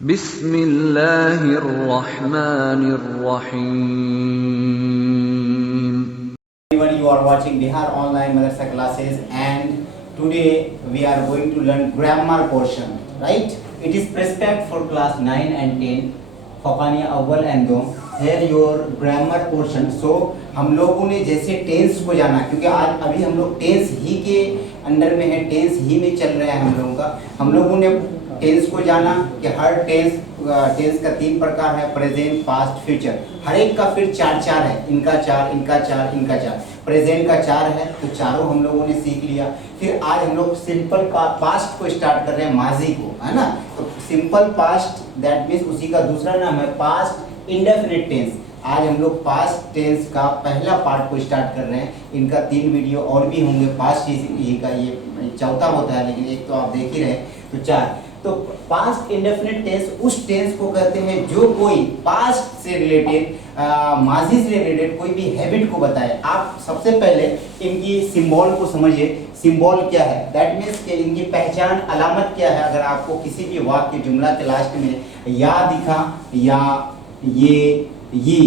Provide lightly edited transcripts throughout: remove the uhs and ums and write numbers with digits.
बिस्मिल्लाहिर्रहमानिर्रहीम। Everyone, you are watching Bihar Online Madrasa classes, and today we are going to learn grammar portion, right? It is prescribed for class 9 and 10, फकानिया अव्वल and दो. Here your grammar portion. So हम लोगों ने जैसे tense को जाना, क्योंकि आज अभी हम लोग टेंस ही के अंडर में है, टेंस ही में चल रहा है हम लोगों का. हम लोगों ने टेंस को जाना कि हर टेंस का 3 प्रकार है, प्रेजेंट, पास्ट, फ्यूचर. हर एक का फिर 4 है, इनका 4, इनका 4, इनका 4. प्रेजेंट का 4 है, तो चारों हम लोगों ने सीख लिया. फिर आज हम लोग सिंपल पास्ट को स्टार्ट कर रहे हैं, माजी को, है ना. तो सिंपल पास्ट दैट मीन्स उसी का दूसरा नाम है पास्ट इंडेफिनिट टेंस. आज हम लोग पास्ट टेंस का पहला पार्ट को स्टार्ट कर रहे हैं. इनका 3 वीडियो और भी होंगे. पास्ट ही का ये चौथा होता है, लेकिन एक तो आप देख ही रहे, तो 4. तो पास्ट इंडेफिनिट टेंस उस टेंस को कहते हैं जो कोई पास्ट से रिलेटेड, माजी से रिलेटेड कोई भी हैबिट को बताए. आप सबसे पहले इनकी सिंबल को समझिए. सिंबल क्या है? दैट मीन्स कि इनकी पहचान, अलामत क्या है. अगर आपको किसी भी वाक्य जुमला के लास्ट में या दिखा, या ये,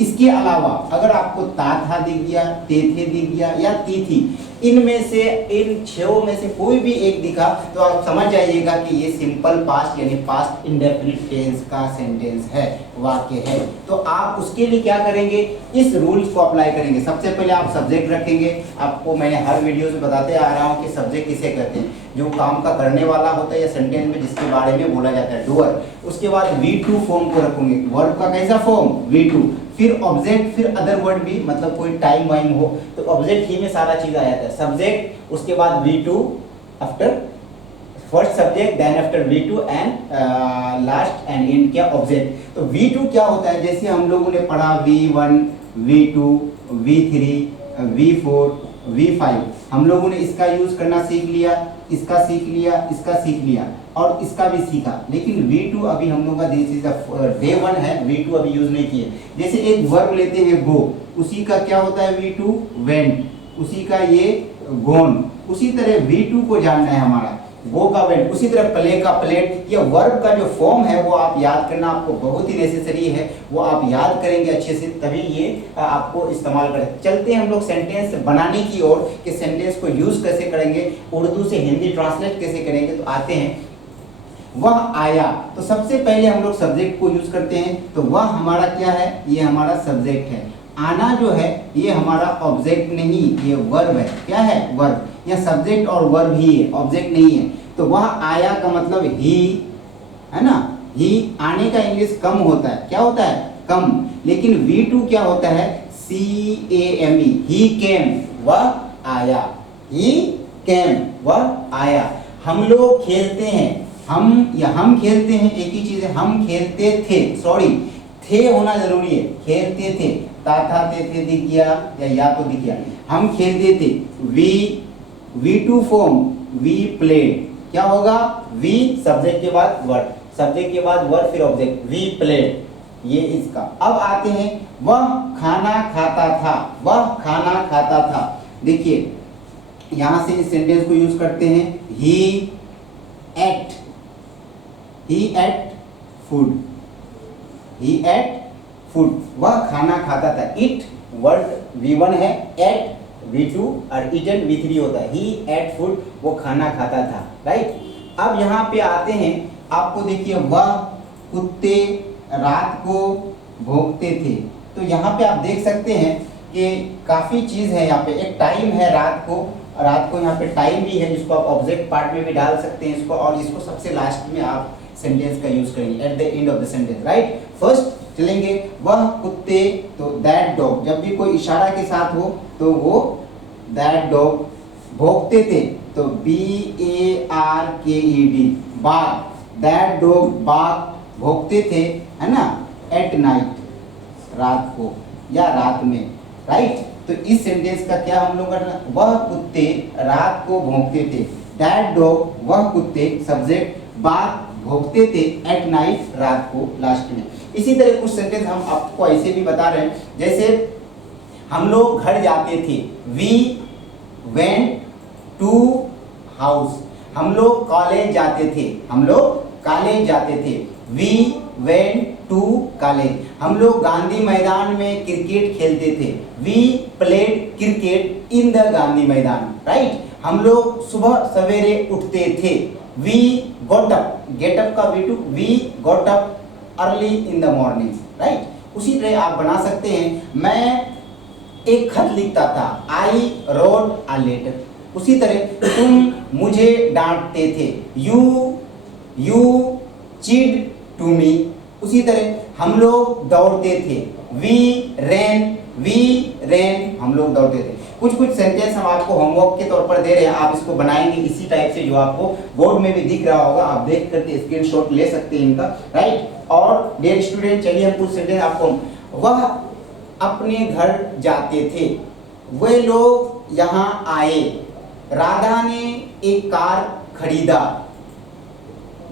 इसके अलावा अगर आपको ता था दिख गया, ते थे दिख गया, या ती थी, इनमें से इन 6 में से कोई भी एक दिखा, तो आप समझ जाइएगा कि ये सिंपल पास्ट यानी पास्ट इंडेफिनिट टेंस का सेंटेंस है, वाक्य है. तो आप उसके लिए क्या करेंगे, इस रूल्स को अप्लाई करेंगे. सबसे पहले आप सब्जेक्ट रखेंगे. आपको मैंने हर वीडियो से बताते आ रहा हूँ कि सब्जेक्ट किसे कहते हैं, जो काम का करने वाला होता है या सेंटेंस में जिसके बारे में बोला जाता है, डूअर. उसके बाद V2 फॉर्म को रखोगे. वर्ब का कैसा फॉर्म? V2. फिर ऑब्जेक्ट, फिर अदर वर्ड भी, मतलब कोई टाइम वाइम हो तो ऑब्जेक्ट ही में सारा चीज आ जाता है. सब्जेक्ट, उसके बाद V2 after first subject, then after V2 and last and and क्या ऑब्जेक्ट. तो V2 क्या होता है, जैसे हम लोगों ने पढ़ा V1, V2, V3, V4, V5. हम लोगों ने इसका यूज करना सीख लिया, इसका सीख लिया, इसका सीख लिया और इसका भी सीखा. लेकिन V2 अभी हम लोग का डे 1 है, V2 अभी यूज नहीं किए. जैसे एक वर्ब लेते हैं गो, उसी का क्या होता है V2? वेंट. उसी का ये गोन. उसी तरह V2 को जानना है हमारा, गो का वेंट. उसी तरह प्ले का प्लेट. ये वर्ब का जो फॉर्म है वो आप याद करना आपको बहुत ही नेसेसरी है. वो आप याद करेंगे अच्छे से, तभी ये आपको इस्तेमाल करें. चलते हैं हम लोग सेंटेंस बनाने की ओर कि सेंटेंस को यूज कैसे करेंगे, उर्दू से हिंदी ट्रांसलेट कैसे करेंगे. तो आते हैं, वह आया. तो सबसे पहले हम लोग सब्जेक्ट को यूज करते हैं. तो वह हमारा क्या है? ये हमारा सब्जेक्ट है. आना जो है ये हमारा ऑब्जेक्ट नहीं, ये वर्ब है. क्या है? वर्ब. यह सब्जेक्ट और वर्ब ही है, ऑब्जेक्ट नहीं है. तो वह आया का मतलब ही, है ना. ही आने का इंग्लिश कम होता है. क्या होता है? कम. लेकिन V2 क्या होता है? CAME. ही केम, वह आया. ही केम, वह आया. हम लोग खेलते हैं. हम खेलते हैं, एक ही चीज है. हम खेलते थे, सॉरी, थे होना जरूरी है. खेलते थे, ता था ते थे दिख गया, या तो दिख गया. हम खेलते थे. V2 form, we played. क्या होगा? V सब्जेक्ट के बाद वर्ड, सब्जेक्ट के बाद वर्ड, फिर ऑब्जेक्ट. वी प्लेड, ये इसका. अब आते हैं, वह खाना खाता था. वह खाना खाता था. देखिए यहां से इस सेंटेंस को यूज करते हैं. ही एट फूड. ही एट फूड. वह खाना खाता था. इट वर्ड V1 है, एट V2 और ईटन V3 होता है. ही एट फूड, वो खाना खाता था. राइट. अब यहाँ पे आते हैं, आपको देखिए, वह कुत्ते रात को भौंकते थे. तो यहाँ पे आप देख सकते हैं कि काफी चीज है. यहाँ पे एक टाइम है रात को यहाँ पे टाइम भी है, जिसको आप ऑब्जेक्ट पार्ट में भी डाल सकते हैं इसको, और इसको सबसे लास्ट में आप सेंटेंस का यूज करेंगे, at the end of the sentence. Right. First चलेंगे, वह कुत्ते, तो दैट डॉग. जब भी कोई इशारा के साथ हो तो वो दैट डॉग. भौंकते थे, तो BARKED, बाग. दैट डॉग बाग, भौंकते थे, है ना, एट नाइट, रात को या रात में. राइट. तो इस सेंटेंस का क्या हम लोग करना, वह कुत्ते रात को भौंकते थे. दैट डॉग, वह कुत्ते, सब्जेक्ट, बाग, भौंकते थे, एट नाइट, रात को, लास्ट में. इसी तरह कुछ सेंटेंस हम आपको ऐसे भी बता रहे हैं. जैसे हम लोग घर जाते थे. We went to house. हम लोग कॉलेज जाते थे. हम लोग कॉलेज जाते थे। We went to college. हम लोग गांधी मैदान में क्रिकेट खेलते थे। We played cricket in the Gandhi Maidan, right. हम लोग सुबह सवेरे उठते थे। We got up, get up का V two, we got up early in the morning, right. उसी तरह आप बना सकते हैं, मैं एक खत लिखता था, आई रोट अ लेटर। उसी तरह तुम मुझे डांटते थे, यू चीड टू मी। उसी तरह हम लोग दौड़ते थे, वी रैन, हम लोग दौड़ते थे। कुछ सेंटेंस हम आपको होमवर्क के तौर पर दे रहे हैं, आप इसको बनाएंगे इसी टाइप से जो आपको बोर्ड में भी दिख रहा होगा, आप देख करके स्क्रीनशॉट ले सकते हैं इनका, राइट। और डियर स्टूडेंट, चलिए हम कुछ सेंटेंस आपको, वह अपने घर जाते थे, वे लोग यहाँ आए, राधा ने एक कार खरीदा,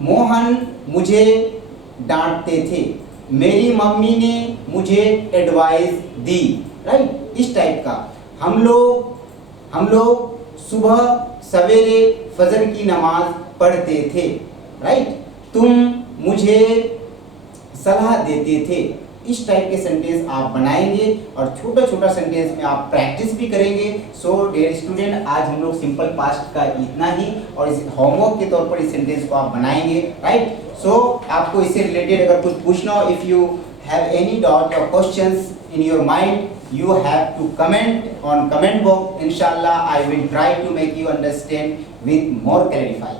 मोहन मुझे डांटते थे, मेरी मम्मी ने मुझे एडवाइस दी, राइट। इस टाइप का हम लोग सुबह सवेरे फजर की नमाज पढ़ते थे, राइट। तुम मुझे सलाह देते थे। इस टाइप के सेंटेंस आप बनाएंगे और छोटा छोटा सेंटेंस में आप प्रैक्टिस भी करेंगे। सो डियर स्टूडेंट, आज हम लोग सिंपल पास्ट का इतना ही, और इस होमवर्क के तौर पर इस सेंटेंस को आप बनाएंगे, राइट। सो आपको इससे रिलेटेड अगर कुछ पूछना हो, if you have any doubt और questions in your mind, you have to comment on comment box. Inshallah I will try to make you understand with more clarify.